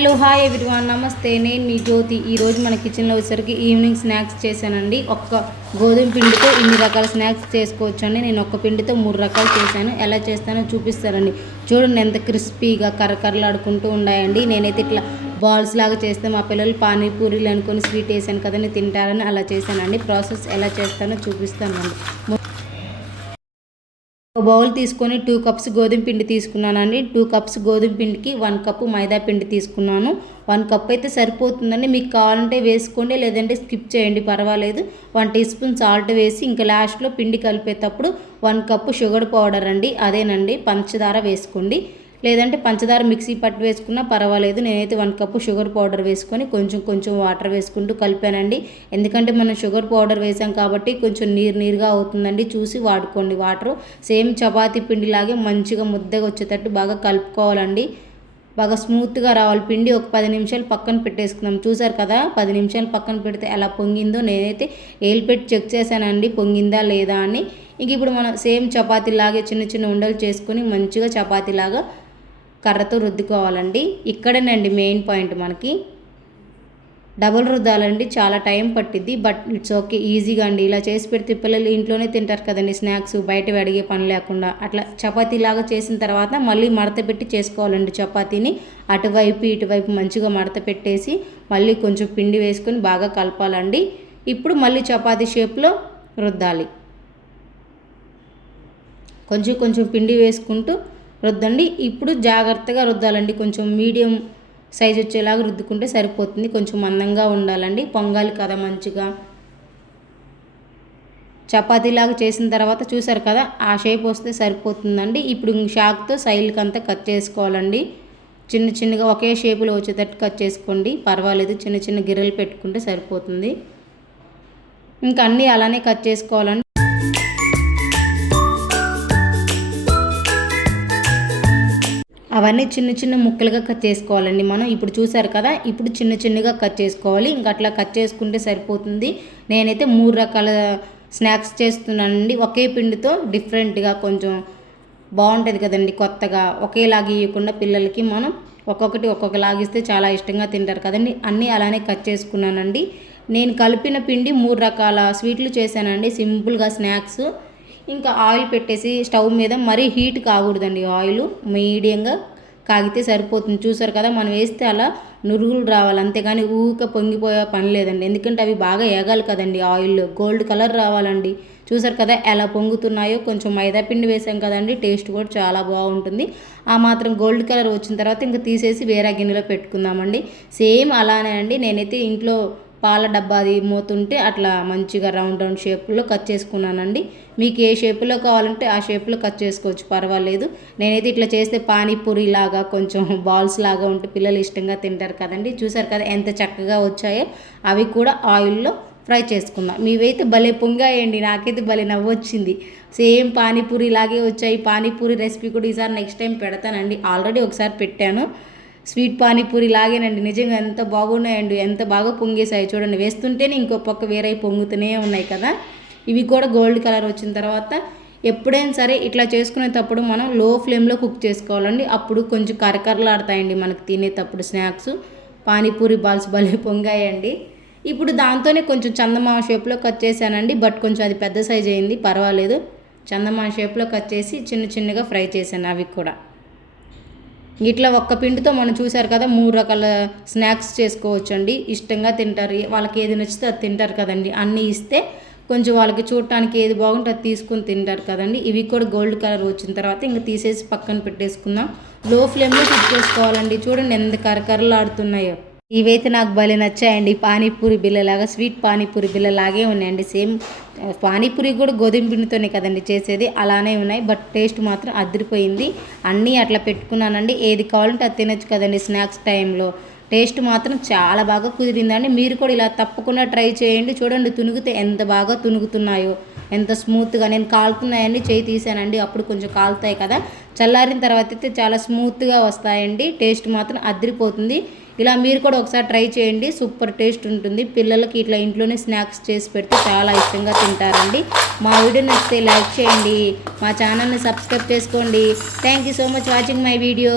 Hello hi everyone, నమస్తే. నేను మీ జ్యోతి. ఈరోజు మన కిచెన్లో వచ్చేసరికి ఈవినింగ్ స్నాక్స్ చేశానండి. ఒక్క గోధుమ పిండితో ఇన్ని రకాల స్నాక్స్ చేసుకోవచ్చు అండి. నేను ఒక్క పిండితో 3 రకాలు చేశాను. ఎలా చేస్తానో చూపిస్తానండి. చూడండి ఎంత క్రిస్పీగా కరకరలాడుకుంటూ ఉన్నాయండి. నేనైతే ఇట్లా బాల్స్ లాగా చేస్తే మా పిల్లలు పానీపూరీలు అనుకొని స్వీట్ వేసాను కదండి, తింటారని అలా చేశానండి. ప్రాసెస్ ఎలా చేస్తానో చూపిస్తానండి. ఒక బౌల్ తీసుకొని 2 కప్స్ గోధుమ పిండి తీసుకున్నానండి. 2 కప్స్ గోధుమ పిండికి 1 కప్పు మైదా పిండి తీసుకున్నాను. 1 కప్ అయితే సరిపోతుందండి. మీకు కావాలంటే వేసుకోండి, లేదంటే స్కిప్ చేయండి, పర్వాలేదు. 1 టీ స్పూన్ సాల్ట్ వేసి ఇంకా లాస్ట్లో పిండి కలిపేటప్పుడు 1 కప్పు షుగర్ పౌడర్ అండి, అదేనండి పంచదార వేసుకోండి. లేదంటే పంచదార మిక్సీ పట్టి వేసుకున్నా పర్వాలేదు. నేనైతే 1 కప్పు షుగర్ పౌడర్ వేసుకొని కొంచెం కొంచెం వాటర్ వేసుకుంటూ కలిపానండి. ఎందుకంటే మనం షుగర్ పౌడర్ వేసాం కాబట్టి కొంచెం నీరుగా అవుతుందండి, చూసి వాడుకోండి వాటరు. సేమ్ చపాతీ పిండిలాగే మంచిగా ముద్దగా వచ్చేటట్టు బాగా కలుపుకోవాలండి. బాగా స్మూత్గా రావాలి పిండి. ఒక 10 నిమిషాలు పక్కన పెట్టేసుకుందాం. చూసారు కదా, 10 నిమిషాలు పక్కన పెడితే ఎలా పొంగిందో. నేనైతే ఏలు పెట్టి చెక్ చేశానండి పొంగిందా లేదా అని. ఇంక ఇప్పుడు మనం సేమ్ చపాతీలాగే చిన్న చిన్న ఉండలు చేసుకొని మంచిగా చపాతీలాగా కర్రతో రుద్దుకోవాలండి. ఇక్కడేనండి మెయిన్ పాయింట్, మనకి డబుల్ రుద్దాలండి. చాలా టైం పట్టిద్ది, బట్ ఇట్స్ ఓకే, ఈజీగా అండి. ఇలా చేసి పెడితే పిల్లలు ఇంట్లోనే తింటారు కదండి స్నాక్స్, బయట అడిగే పని లేకుండా. అట్లా చపాతీలాగా చేసిన తర్వాత మళ్ళీ మడత పెట్టి చేసుకోవాలండి చపాతీని. అటువైపు ఇటువైపు మంచిగా మడత పెట్టేసి మళ్ళీ కొంచెం పిండి వేసుకొని బాగా కలపాలండి. ఇప్పుడు మళ్ళీ చపాతీ షేప్లో రుద్దాలి. కొంచెం కొంచెం పిండి వేసుకుంటూ రుద్దండి. ఇప్పుడు జాగ్రత్తగా రుద్దాలండి. కొంచెం మీడియం సైజ్ వచ్చేలాగా రుద్దుకుంటే సరిపోతుంది. కొంచెం మందంగా ఉండాలండి, పొంగాలి కదా మంచిగా. చపాతీలాగా చేసిన తర్వాత చూసారు కదా, ఆ షేప్ వస్తే సరిపోతుందండి. ఇప్పుడు షాక్తో సైడ్కి అంతా కట్ చేసుకోవాలండి. చిన్న చిన్నగా ఒకే షేపులో వచ్చేటట్టు కట్ చేసుకోండి, పర్వాలేదు. చిన్న చిన్న గిర్రెలు పెట్టుకుంటే సరిపోతుంది. ఇంకా అన్నీ అలానే కట్ చేసుకోవాలండి. అవన్నీ చిన్న చిన్న ముక్కలుగా కట్ చేసుకోవాలండి మనం. ఇప్పుడు చూసారు కదా, ఇప్పుడు చిన్న చిన్నగా కట్ చేసుకోవాలి. ఇంకా అట్లా కట్ చేసుకుంటే సరిపోతుంది. నేనైతే 3 రకాల స్నాక్స్ చేస్తున్నానండి. ఒకే పిండితో డిఫరెంట్గా కొంచెం బాగుంటుంది కదండి, కొత్తగా. ఒకేలాగా ఇవ్వకుండా పిల్లలకి మనం ఒక్కొక్కటి ఒక్కొక్కలాగా ఇస్తే చాలా ఇష్టంగా తింటారు కదండి. అన్నీ అలానే కట్ చేసుకున్నానండి. నేను కలిపిన పిండి 3 రకాల స్వీట్లు చేశానండి, సింపుల్గా స్నాక్స్. ఇంకా ఆయిల్ పెట్టేసి స్టవ్ మీద మరీ హీట్ కాకూడదండి, ఆయిల్ మీడియంగా కాగితే సరిపోతుంది. చూసారు కదా, మనం వేస్తే అలా నురుగులు రావాలి, అంతేగాని ఊక పొంగిపోయే పని లేదండి. ఎందుకంటే అవి బాగా ఏగాలి కదండి ఆయిల్లో, గోల్డ్ కలర్ రావాలండి. చూసారు కదా ఎలా పొంగుతున్నాయో. కొంచెం మైదా పిండి వేసాం కదండి, టేస్ట్ కూడా చాలా బాగుంటుంది. ఆ మాత్రం గోల్డ్ కలర్ వచ్చిన తర్వాత ఇంకా తీసేసి వేరే గిన్నెలో పెట్టుకుందామండి. సేమ్ అలానే అండి. నేనైతే ఇంట్లో పాల డబ్బాది మూతుంటే అట్లా మంచిగా రౌండ్ షేప్లో కట్ చేసుకున్నానండి. మీకు ఏ షేప్లో కావాలంటే ఆ షేప్లో కట్ చేసుకోవచ్చు, పర్వాలేదు. నేనైతే ఇట్లా చేస్తే పానీపూరి లాగా కొంచెం బాల్స్ లాగా ఉంటే పిల్లలు ఇష్టంగా తింటారు కదండి. చూసారు కదా ఎంత చక్కగా వచ్చాయో. అవి కూడా ఆయిల్లో ఫ్రై చేసుకుందాం. మీవైతే భలే పొంగాయండి, నాకైతే భలే నవ్వొచ్చింది. సేమ్ పానీపూరి లాగే వచ్చాయి. పానీపూరి రెసిపీ కూడా ఈసారి నెక్స్ట్ టైం పెడతానండి. ఆల్రెడీ ఒకసారి పెట్టాను. స్వీట్ పానీపూరి లాగేనండి. నిజంగా ఎంత బాగున్నాయండి, ఎంత బాగా పొంగేసాయి చూడండి. వేస్తుంటేనే ఇంకో పక్క వేరే పొంగుతూనే ఉన్నాయి కదా. ఇవి కూడా గోల్డ్ కలర్ వచ్చిన తర్వాత ఎప్పుడైనా సరే ఇట్లా చేసుకునేటప్పుడు మనం లో ఫ్లేమ్లో కుక్ చేసుకోవాలండి. అప్పుడు కొంచెం కరకరలాడతాయండి మనకు తినేటప్పుడు స్నాక్స్. పానీపూరి బాల్స్ భలే పొంగాయండి. ఇప్పుడు దాంతోనే కొంచెం చందమామ షేప్లో కట్ చేశానండి, బట్ కొంచెం అది పెద్ద సైజ్ అయింది, పర్వాలేదు. చందమామ షేప్లో కట్ చేసి చిన్న చిన్నగా ఫ్రై చేశాను అవి కూడా. ఇట్లా ఒక్క పిండితో మనం చూసారు కదా 3 రకాల స్నాక్స్ చేసుకోవచ్చు అండి. ఇష్టంగా తింటారు, వాళ్ళకి ఏది నచ్చితే అది తింటారు కదండి. అన్నీ ఇస్తే కొంచెం వాళ్ళకి చూడటానికి ఏది బాగుంటే అది తీసుకొని తింటారు కదండి. ఇవి కూడా గోల్డ్ కలర్ వచ్చిన తర్వాత ఇంకా తీసేసి పక్కన పెట్టేసుకుందాం. లో ఫ్లేమ్లో కుక్ చేసుకోవాలండి. చూడండి ఎంత కరకరలు ఆడుతున్నాయో. ఇవైతే నాకు భలే నచ్చాయండి. పానీపూరి బిల్లలాగా, స్వీట్ పానీపూరి బిల్లలాగే ఉన్నాయండి. సేమ్ పానీపూరి కూడా గోధుమ పిండితోనే కదండి చేసేది, అలానే ఉన్నాయి. బట్ టేస్ట్ మాత్రం అదిరిపోయింది. అన్నీ అట్లా పెట్టుకున్నానండి. ఏది కావాలంటే అది తినొచ్చు కదండి స్నాక్స్ టైంలో. టేస్ట్ మాత్రం చాలా బాగా కుదిరిందండి. మీరు కూడా ఇలా తప్పకుండా ట్రై చేయండి. చూడండి తునిగితే ఎంత బాగా తునుగుతున్నాయో, ఎంత స్మూత్గా. నేను కాలుతున్నాయండి, చేయి తీసానండి, అప్పుడు కొంచెం కాలుతాయి కదా. చల్లారిన తర్వాత అయితే చాలా స్మూత్గా వస్తాయండి. టేస్ట్ మాత్రం అదిరిపోతుంది. ఇలా మీరు కూడా ఒకసారి ట్రై చేయండి, సూపర్ టేస్ట్ ఉంటుంది. పిల్లలకి ఇట్లా ఇంట్లోనే స్నాక్స్ చేసి పెడితే చాలా ఇష్టంగా తింటారండి. మా వీడియో నచ్చితే లైక్ చేయండి, మా ఛానల్ని సబ్స్క్రైబ్ చేసుకోండి. Thank you so much watching my video.